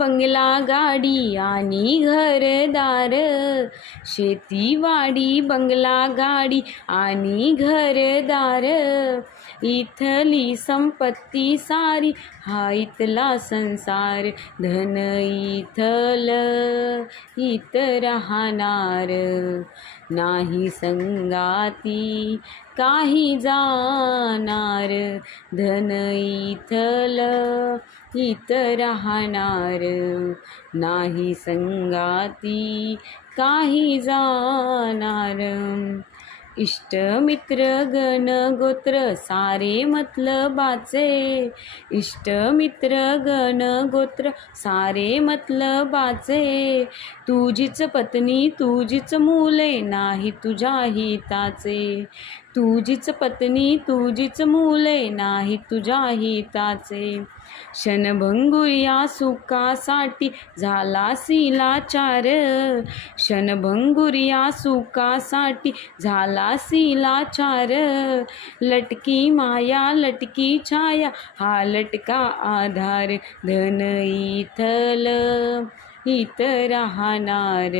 बंगला गाडी आणि घरदार. शेतीवाडी बंगला गाडी आणि घरदार. इथली संपत्ती सारी हा इथला संसार. धन इथल इत राहणार. नाही संगाती काही जाणार. धन इथल इथ राहणार. नाही संगाती काही जाणार. इष्टमित्र गण गोत्र सारे मतलबाचे. इष्टमित्र गण गोत्र सारे मतलबाचे. तुझीच पत्नी तुझीच मुले नाही तुझ्या हिताचे. तुझीच पत्नी तुझीच मुले नाही तुझ्या हिताचे. क्षणभंगुर सुखासाठी झाला सिलाचार क्षणभंगुर सुखासाठी झाला सिलाचार लटकी माया लटकी छाया हा लटका आधार धन इथल. इथ राहणार.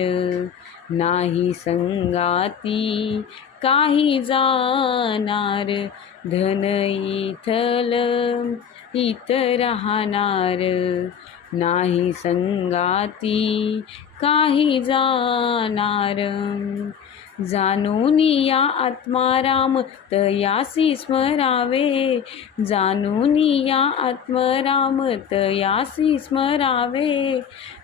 नाही संगाती काही जाणार. धन इथल इथ राहणार. नाही संगाती काही जाणार. जाणून या आत्माराम तयासी स्मरावे. जाणून या आत्मराम तयासी स्मरावे.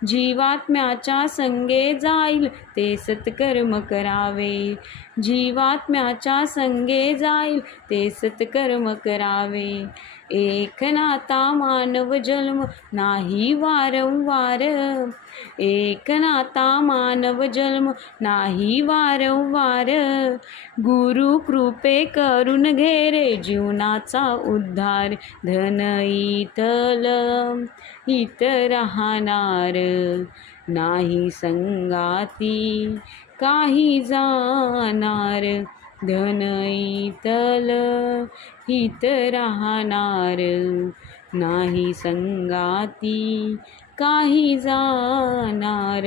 जीवात्म्याच्या संगे जाईल ते सत्कर्म करावे. जीवात्म्याच्या संगे जाईल ते सत्कर्म करावे. एक नाता मानव जन्म नाही वारंवार. एक नाता मानव जन्म नाही वारंवार. गुरु कृपे करून घेरे जीवनाचा उद्धार. धन इतल इत राहणार. नाही संगाती काही जाणार. धन हित राहणार. नाही संगाती काही जाणार.